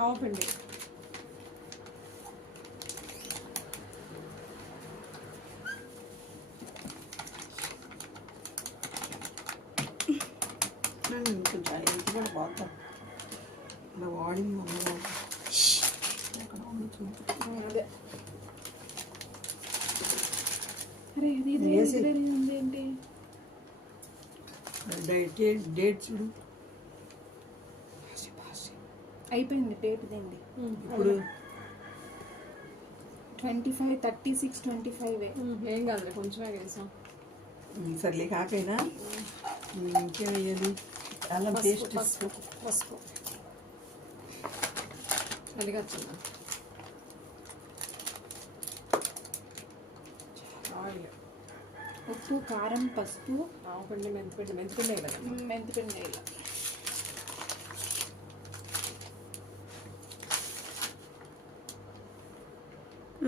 ఆవు పిండి. కొంచెం ఎంత కూడా పోతాం ఇలా వాడింది అమ్మగా అక్కడ అదే. అరే ఇది ఉంది ఏంటి? డేట్ చూడు. అయిపోయింది డేట్ దీంది. ఇప్పుడు 25, 36, 25. ఏం కాదులే, కొంచెమే వేసాం. సర్లే కాకైనా ఇంకేం వేయాలి? అల్లం పేస్ట్. పసుపు అదిగా వచ్చిందా? ఆయిల్, ఉప్పు, కారం, పసుపు, ఆవు పిండి, మెంతిపిండి కదా. మెంతిపిండి వేయాలి.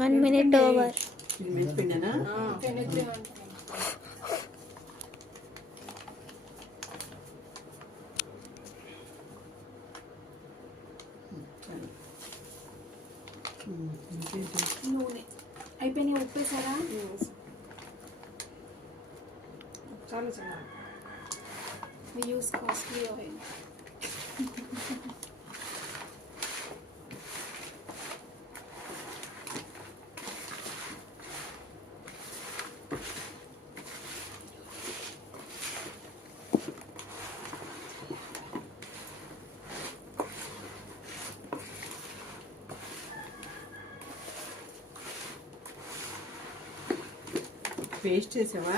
One minute over. ఇది మెంతిపిండినా? నూనె అయిపోయినాయి. ఉప్పేసారా? చాలా చిన్న. We use costly oil. Paste చేసావా?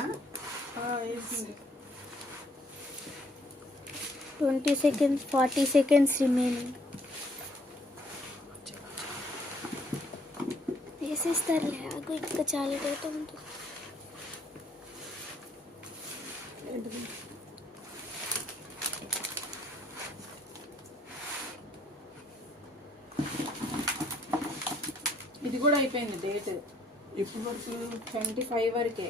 20 seconds, 40 seconds remaining. వేసేస్తారులే, ఆగు, ఇంకా చాలా డేటా ఉంటుంది. ఇది కూడా అయిపోయింది డేట్. ఎప్పుడు వరకు? 25 వరకే.